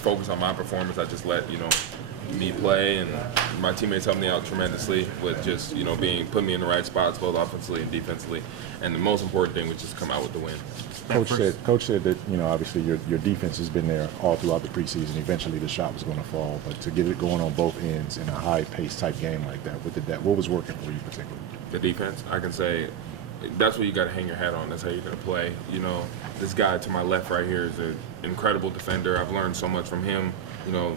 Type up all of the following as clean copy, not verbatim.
focus on my performance. I just let me play, and my teammates helped me out tremendously with just putting me in the right spots both offensively and defensively. And the most important thing was just come out with the win. Coach said that obviously your defense has been there all throughout the preseason. Eventually the shot was going to fall, but to get it going on both ends in a high-paced type game like that, what was working for you particularly? The defense, I can say, that's what you got to hang your hat on. That's how you're going to play. This guy to my left right here is an incredible defender. I've learned so much from him.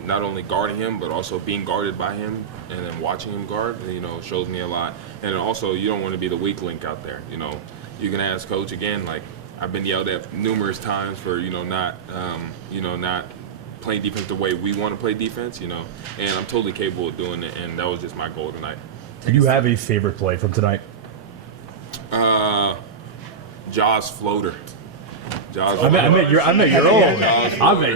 Not only guarding him, but also being guarded by him, and then watching him guard. Shows me a lot. And also, you don't want to be the weak link out there. You can ask Coach again, like, I've been yelled at numerous times for not playing defense the way we want to play defense, and I'm totally capable of doing it, and that was just my goal tonight. Do you have a favorite play from tonight? Jaws floater. I meant your own. I meant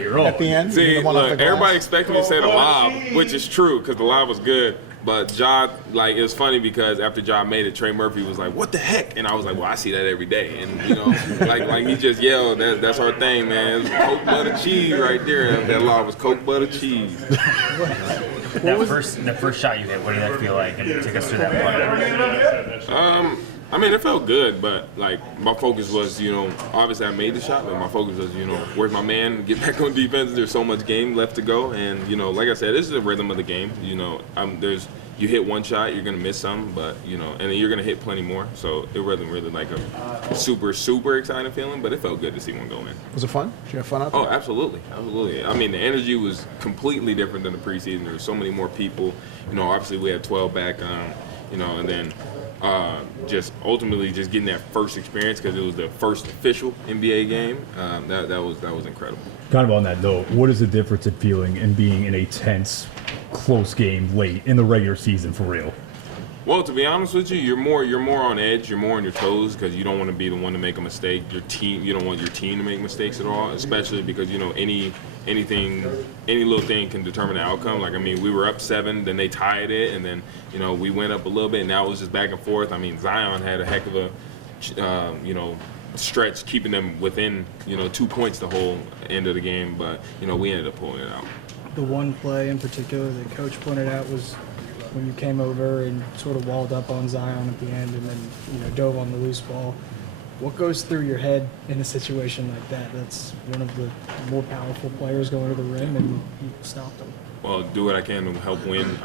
your own. At the end, see, the one off look, the glass. everybody expected me to say the lob, which is true because the lob was good. But Ja, it was funny because after Ja made it, Trey Murphy was like, "What the heck?" And I was like, "Well, I see that every day." And like he just yelled, "That's our thing, man. It's Coke butter cheese right there." That lob was Coke butter cheese. That first shot you hit, what did that feel like? And take us through that play. It felt good, but my focus was, obviously I made the shot, but my focus was, where's my man? Get back on defense. There's so much game left to go, and like I said, this is the rhythm of the game. You hit one shot, you're gonna miss some, but and then you're gonna hit plenty more. So it wasn't really like a super exciting feeling, but it felt good to see one go in. Was it fun? Did you have fun out there? Oh, absolutely. I mean, the energy was completely different than the preseason. There were so many more people. Obviously we had 12 back, and then just ultimately just getting that first experience because it was the first official NBA game. That was incredible. Kind of on that note, what is the difference in feeling and being in a tense, close game late in the regular season for real? Well, to be honest with you, you're more on edge. You're more on your toes because you don't want to be the one to make a mistake. You don't want your team to make mistakes at all, especially because any little thing can determine the outcome. We were up 7, then they tied it, and then we went up a little bit, and now it was just back and forth. Zion had a heck of a stretch keeping them within 2 points the whole end of the game, but we ended up pulling it out. The one play in particular that Coach pointed out was when you came over and sort of walled up on Zion at the end and then dove on the loose ball. What goes through your head in a situation like that? That's one of the more powerful players going to the rim, and you stopped him. Well, do what I can to help win.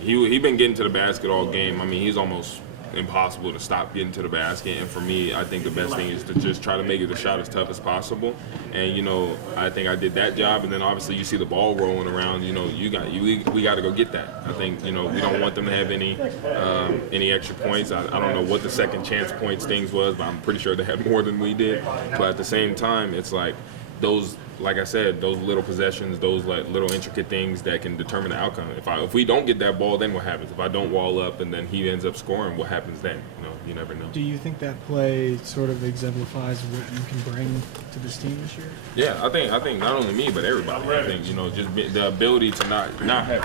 He been getting to the basket all game. He's almost impossible to stop getting to the basket. And for me, I think the best thing is to just try to make the shot as tough as possible. And I think I did that job. And then obviously you see the ball rolling around. We got to go get that. I think we don't want them to have any extra points. I don't know what the second chance points things was, but I'm pretty sure they had more than we did. But at the same time, it's like those. Like I said, those little possessions, those little intricate things that can determine the outcome. If we don't get that ball, then what happens? If I don't wall up and then he ends up scoring, what happens then? You never know. Do you think that play sort of exemplifies what you can bring to this team this year? Yeah, I think not only me but everybody. I think just the ability to not have